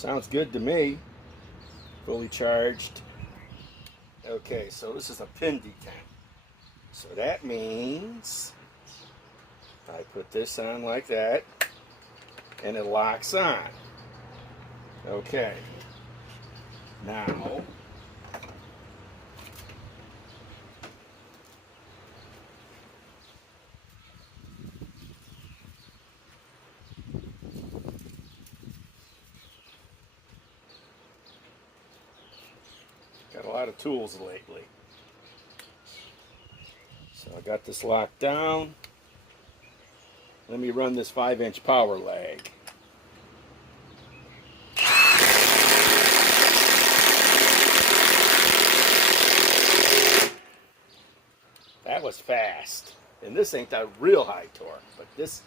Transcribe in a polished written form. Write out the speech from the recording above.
Sounds good to me. Fully charged. Okay, so this is a pin detent. So that means if I put this on like that, and it locks on. Okay. Now, got a lot of tools lately. So I got this locked down. Let me run this 5-inch power lag. That was fast. And this ain't that real high torque, but this